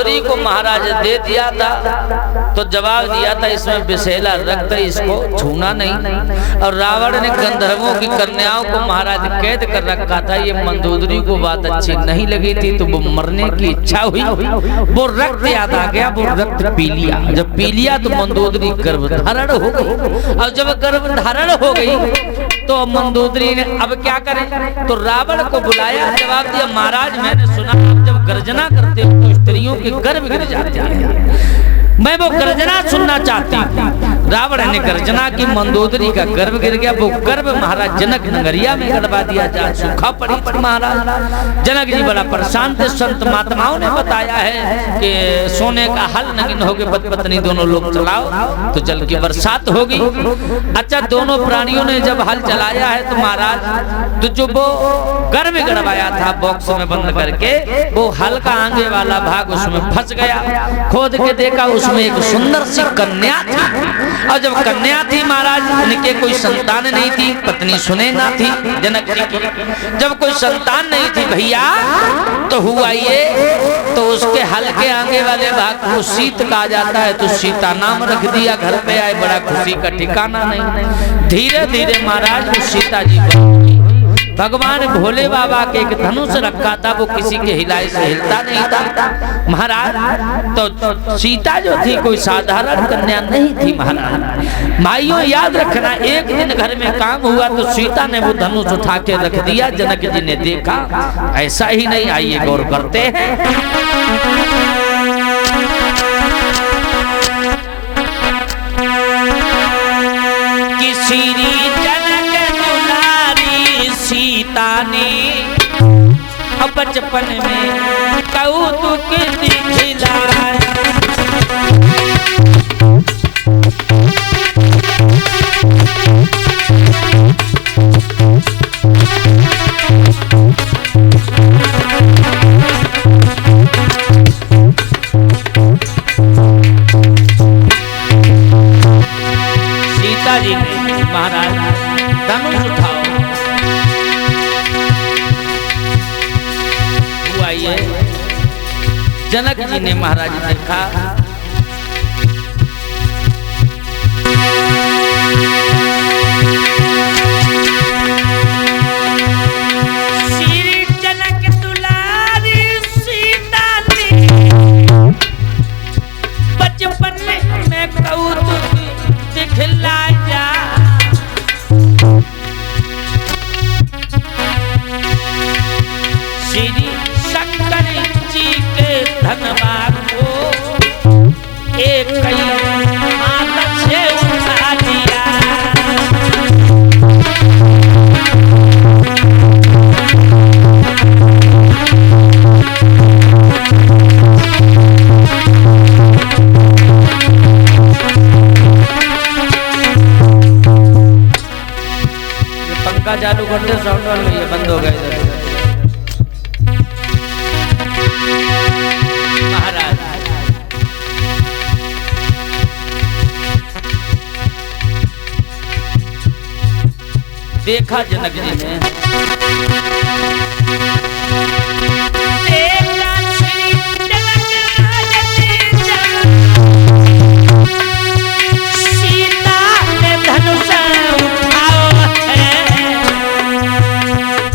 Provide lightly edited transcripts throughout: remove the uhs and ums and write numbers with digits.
मंदोदरी को महाराज दे दिया था, तो जवाब दिया था इसमें विषैला रक्त, इसको छूना नहीं। और रावण ने गंधर्वों की कन्याओं को महाराज कैद कर रखा था। ये मंदोदरी को बात अच्छी नहीं लगी थी, तो वो मरने की इच्छा हुई, वो रक्त याद आ गया, वो रक्त पी लिया। जब पी लिया तो मंदोदरी गर्भधारण हो गई। और जब गर्भधारण हो गई तो मंदोदरी ने अब क्या करें, तो रावण को बुलाया, जवाब दिया महाराज मैंने सुना आप जब गर्जना करते हो तो स्त्रियों के गर्भ गिर जाते हैं, मैं वो गर्जना सुनना चाहती हूँ। रावण ने गर्जना की, मंदोदरी का गर्भ गिर गया। वो गर्भ महाराज जनक नगरिया में गड़वा दिया, जहाँ सूखा पड़ी थी महाराज। जनक जी बड़ा परेशान थे। संत महात्माओं ने बताया है कि सोने का हल नगिन हो गए, पत्नी दोनों लोग चलाओ तो जल की बरसात होगी। अच्छा, दोनों प्राणियों ने जब हल चलाया है तो महाराज तो जो वो गर्भ गड़वाया था बॉक्स में बंद करके, वो हल का आगे वाला भाग उसमें फंस गया। खोद के देखा उसमें एक सुंदर सी कन्या थी। और जब कन्या थी महाराज, उनके कोई संतान नहीं थी, पत्नी सुनैना थी जनक जी की। जब कोई संतान नहीं थी भैया, तो हुआ ये, तो उसके हल के आगे वाले भाग को सीत कहा जाता है, तो सीता नाम रख दिया। घर पे आए, बड़ा खुशी का ठिकाना नहीं। धीरे धीरे महाराज वो सीता जी भगवान भोले बाबा के एक धनुष रखा था, वो किसी के हिलाए से हिलता नहीं था महाराज। तो सीता जो थी कोई साधारण कन्या नहीं थी महाराज। माइयों याद रखना, एक दिन घर में काम हुआ तो सीता ने वो धनुष उठा के रख दिया। जनक जी ने देखा, ऐसा ही नहीं, आइए गौर करते हैं। किसी बचपन में कौतुक दिखलाए, सीता जी ने महाराज धनुष उठाओ। जनक जी ने महाराज देखा, श्री जनक दुलारी सीता ने बचपन में कौतुक दिखलाया। श्री शंकर जी के धनवान को एक कई हाथ से उठा दिया। ये पंखा चालू करते साउंड वाला ये बंद हो गया। देखा जनक जी ने, देखा श्री जनक सीता ने धनुष उठाओ है।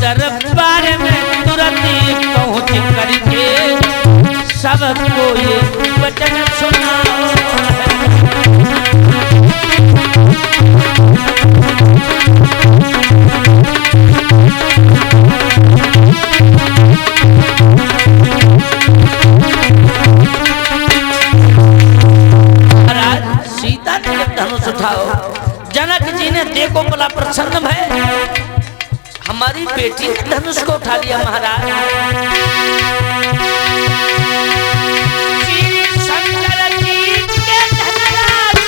दरबार में तुरंत पहुंच करके सबको ये वचन सुनाओ है। जनक जी ने देखो बड़ा प्रसन्न है, हमारी बेटी ने धनुष को उठा लिया महाराज। शंकर जी के धनुष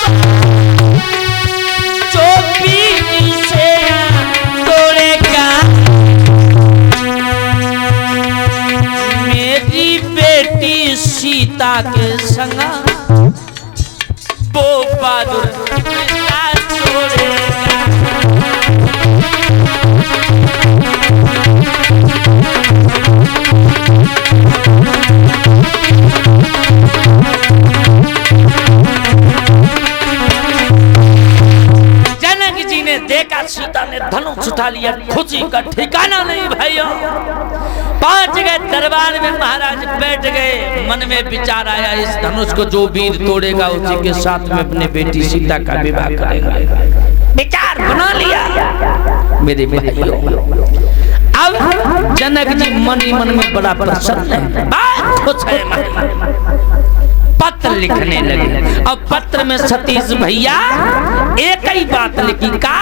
जो पीली से तोड़ेगा, मेरी बेटी सीता के संग वो बहादुर छोड़ेगा। उठा लिया, खुशी का ठिकाना नहीं भाइयों। पहुंच गए दरबार में, महाराज बैठ गए। मन में विचार आया, इस धनुष को जो वीर तोड़ेगा उसी के साथ में अपने बेटी सीता का विवाह करेगा। विचार बना लिया मेरे भाइयों। अब जनक जी मन ही मन में बड़ा प्रसन्न है, बात खुश है। पत्र लिखने लगे। अब पत्र में सतीश भैया एक ही बात लिखी का,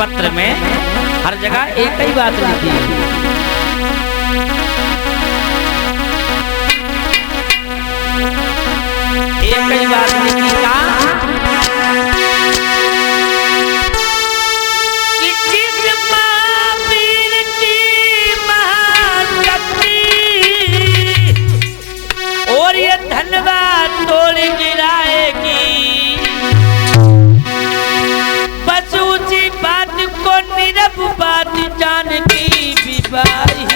पत्र में हर जगह एक ही बात लिखी, एक ही बात लिखी का, धन्यवाद तोड़ गिराएगी, बस ऊंची बात को नीरव बात जान की विवाही।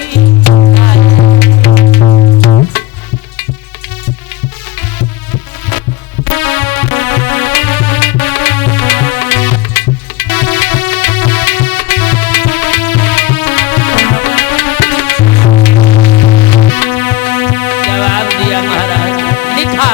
जवाब दिया महाराज, लिखा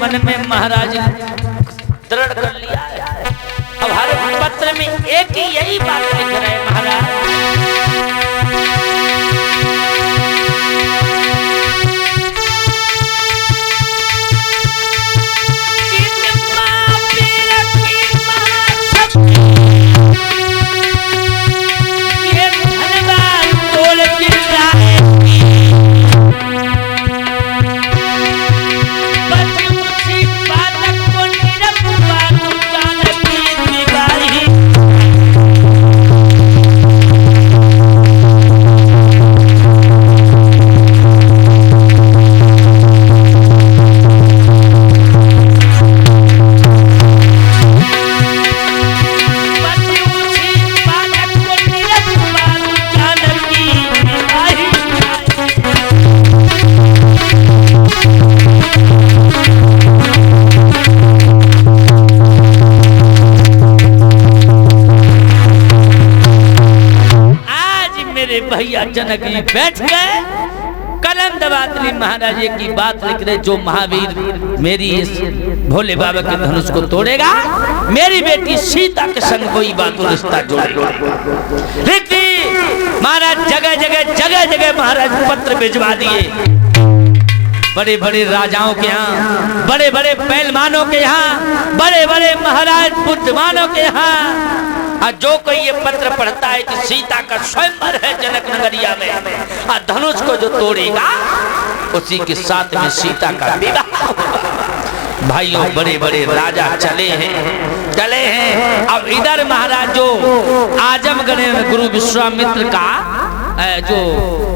मन में महाराज दृढ़ कर लिया है। अब हर पत्र में एक ही यही बात लिख रहे महाराज, भैया जनक जी बैठ गए, कलम दबात ली, महाराज की बात लिख रहे, जो महावीर मेरी इस भोले बाबा के धनुष को तोड़ेगा, मेरी बेटी सीता के संग कोई बात रिश्ता जोड़ेगा। लिख दी महाराज, जगह जगह महाराज पत्र भिजवा दिए। बड़े बड़े राजाओं के यहाँ, बड़े बड़े पहलवानों के यहाँ, बड़े बड़े महाराज बुद्धिमानों के यहाँ, जो कोई ये पत्र पढ़ता है कि सीता का स्वयंवर है जनक नगरिया में, धनुष को जो तोड़ेगा उसी के साथ में सीता का विवाह। भाइयों बड़े बड़े राजा चले हैं। अब इधर महाराज जो आजमगढ़ में गुरु विश्वामित्र का जो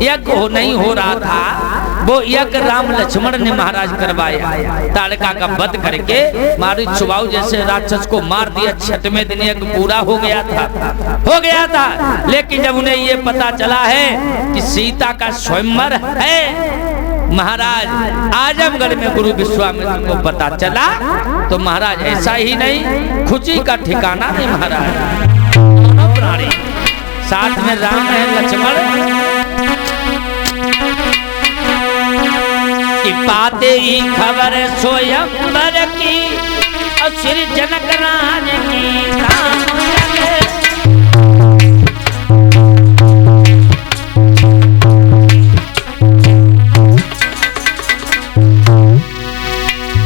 यज्ञ नहीं हो रहा था, वो यज्ञ राम लक्ष्मण ने महाराज करवाया। ताड़का का वध करके मारी चुबाऊ जैसे राक्षस को मार दिया। 6वें दिन यज्ञ पूरा हो गया था। लेकिन जब उन्हें ये पता चला है कि सीता का स्वयंवर है, महाराज आजमगढ़ में गुरु विश्वामित्र को पता चला, तो महाराज ऐसा ही नहीं, खुशी का ठिकाना नहीं। महाराज दोनों प्राणी साथ में राम है, लक्ष्मण की पाते ही खबर स्वयंवर की, और श्री जनक राज की नाम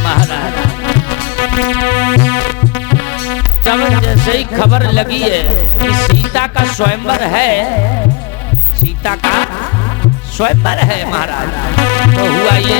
महाराज लगी है कि सीता का स्वयंवर है, सीता का स्वयंवर है महाराज। तो हुआ ये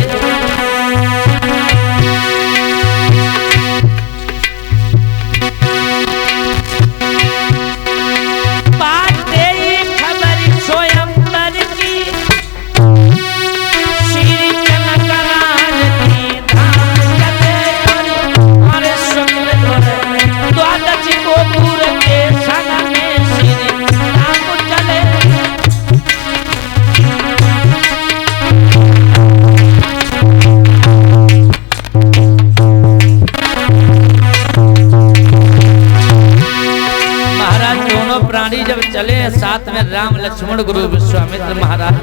साथ में राम लक्ष्मण गुरु विश्वामित्र महाराज,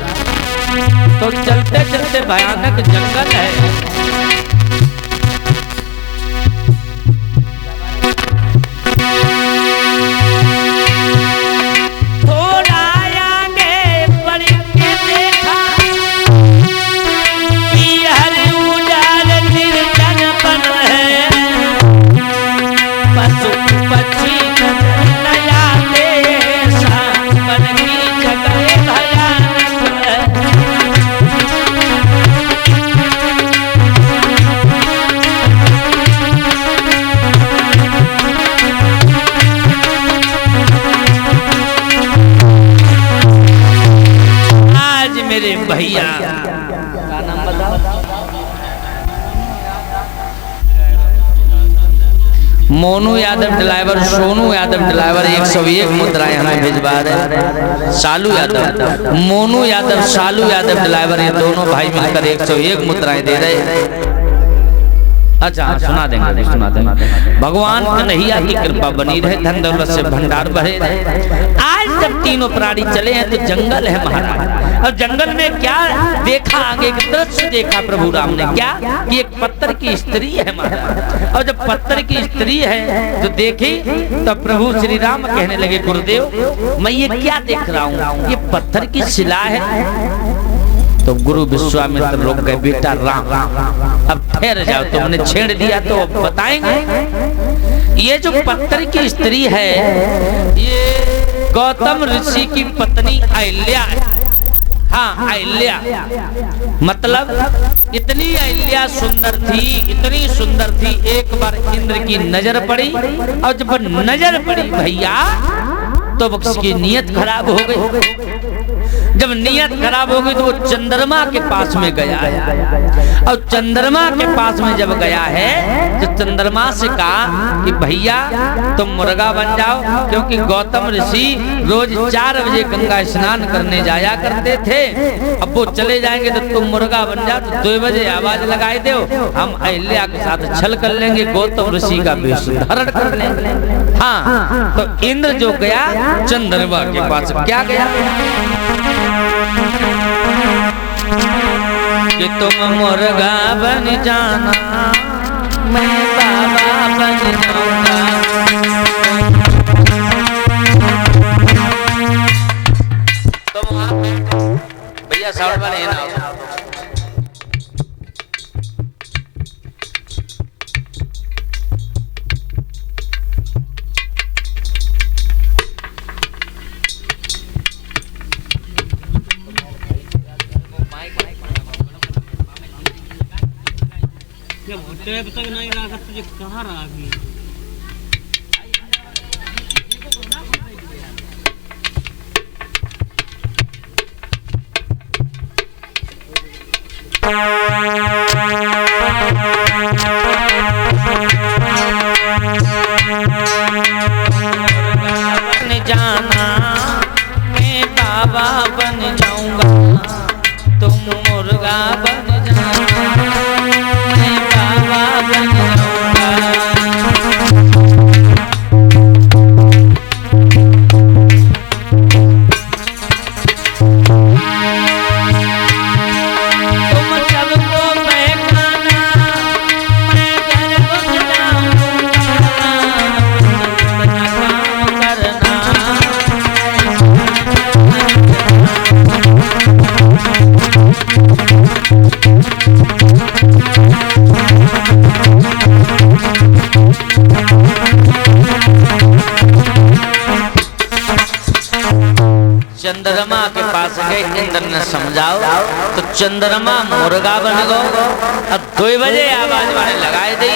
तो चलते चलते भयानक जंगल है। थोड़ा आगे बढ़ के देखा कि हर उजाड़ निर्जन बन है, पशु पक्षी भैया का नाम बताओ। मोनू यादव ड्राइवर, सोनू यादव ड्राइवर 101 मुद्राएं हमें भिजवा रहे। सालू यादव, मोनू यादव, सालू यादव ड्राइवर, ये दोनों भाई मिलकर 101 मुद्राएं दे रहे। अच्छा सुना देंगे, सुना देंगे। भगवान कन्हैया की कृपा बनी रहे, धन दौलत से भंडार भरे रहे। आज जब तीनों प्राणी चले हैं तो जंगल है महाराज, और जंगल में क्या देखा, आगे एक दृश्य देखा प्रभु राम ने, क्या कि एक पत्थर की स्त्री है महाराज। और जब पत्थर की स्त्री है तो देखी तो प्रभु श्री राम कहने लगे, गुरुदेव मैं ये क्या देख रहा हूँ, ये पत्थर की शिला है। तो गुरु विश्वामित्र लोग गए, बेटा राम अब ठहर जाओ, तुमने छेड़ दिया तो अब बताएंगे। ये जो पत्थर की स्त्री है ये गौतम ऋषि की पत्नी अहिल्या है। हाँ अहिल्या, मतलब इतनी अहिल्या सुंदर थी, इतनी सुंदर थी, एक बार इंद्र की नजर पड़ी, और जब नजर पड़ी भैया तो उसकी नीयत खराब हो गई। जब नीयत खराब हो गई तो वो चंद्रमा के पास में गया है, और चंद्रमा के पास में जब गया है तो चंद्रमा से कहा कि भैया तुम मुर्गा बन जाओ, क्योंकि गौतम ऋषि रोज 4 बजे गंगा स्नान करने जाया करते थे, अब वो चले जाएंगे तो तुम मुर्गा बन जाओ, तो 2 बजे आवाज लगाई दो, हम अहिल्या के साथ छल कर लेंगे, गौतम ऋषि का वेश धारण कर लेंगे। हाँ तो इंद्र जो गया चंद्रमा के पास, क्या गया कि तुम मुर्गा बन जाना, मैं बाबा बन जाऊंगा। तुम भैया साउंड वाले ना टेप तक नहीं रखा, तुझे कहाँ रखा? बन जाना मैं बाबा बन जाऊंगा, तुम मुर्गा बन जाना मैं बाबा बन जाऊंगा। तुम सबको महकाना मैं घर घुस जाऊंगा, अपना काम करना। चंद्रमा के पास गए, इंद्र ने समझाओ तो चंद्रमा मुर्गा बन गो। अब 2 बजे आवाज वाले लगाए दी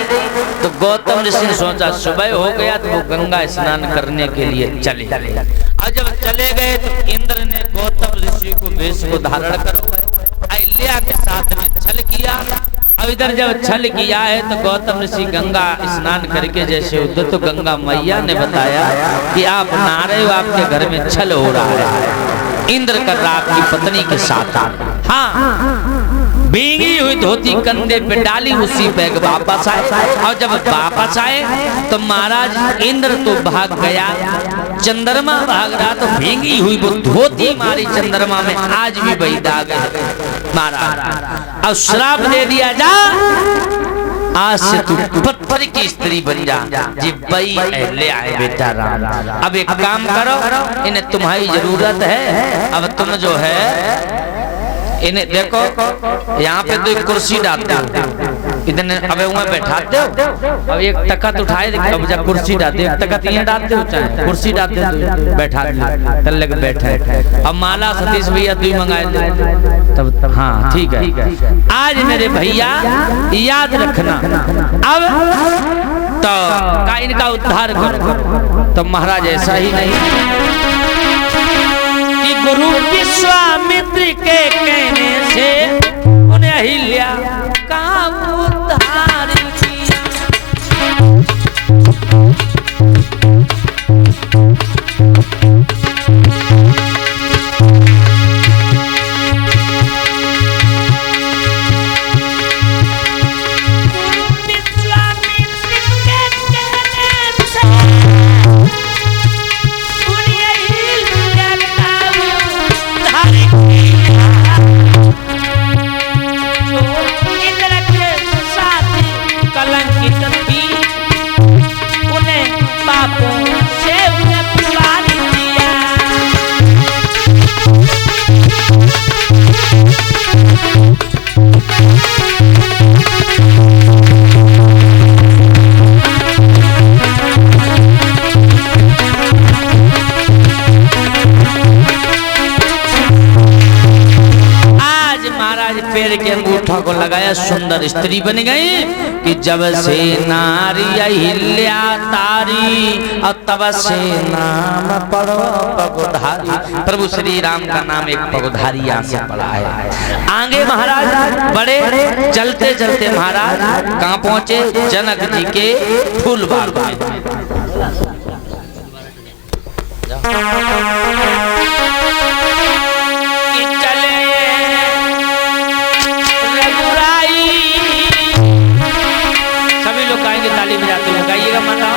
तो गौतम ऋषि ने सोचा सुबह हो गया तो वो गंगा स्नान करने के लिए चले। और जब चले गए तो इंद्र ने गौतम ऋषि को वेश को धारण करो अहिल्या के साथ में छल किया। अब इधर जब छल किया है तो गौतम ऋषि गंगा स्नान करके जैसे उधर तो गंगा मैया ने बताया कि आप नहा रहे हो, आपके घर में छल हो रहा है। इंद्र कर रहा आपकी पत्नी के साथ। हाँ, भीगी हुई धोती कंधे पे डाली, उसी बैग वापस आए। और जब वापस आए तो महाराज इंद्र तो भाग गया, चंद्रमा भाग रहा, तो भीगी हुई वो धोती मारी चंद्रमा में, आज भी वही दाग है महाराज। और श्राप दे दिया, जा आज से तू पत्थर की स्त्री बन जा। जी भाई ले आए बेटा राम। अब एक काम करो, इन्हें तुम्हारी जरूरत है। अब तुम जो है इन्हें देखो, यहाँ पे तो एक कुर्सी डालते हो, इतने अब वहाँ बैठाते हो। अब एक तख्त उठाए, अब जब कुर्सी डालते हो, तख्त यहाँ डालते हो, चाहे कुर्सी डालते हो, बैठा तल्ले के बैठे। अब माला सतीश भैया तू मंगाए तब। हाँ ठीक है, आज मेरे भैया याद रखना। अब तो का इनका उद्धार करो। तो महाराज ऐसा ही नहीं कि गुरु विश्वामित्र के कहने से उन्हें अहिल्या का उद्धार किया। को लगाया, सुंदर स्त्री बन गई कि जब से नारी अहिल्या तारी और तब से नाम पढ़ो पगुधारी। प्रभु श्री राम का नाम एक पगुधारी यहाँ से पड़ा है। आगे महाराज बड़े चलते चलते महाराज कहाँ पहुंचे? जनक जी के फूल बाग में। ताली बजाते हुए गाइएगा माता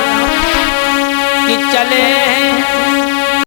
कि चले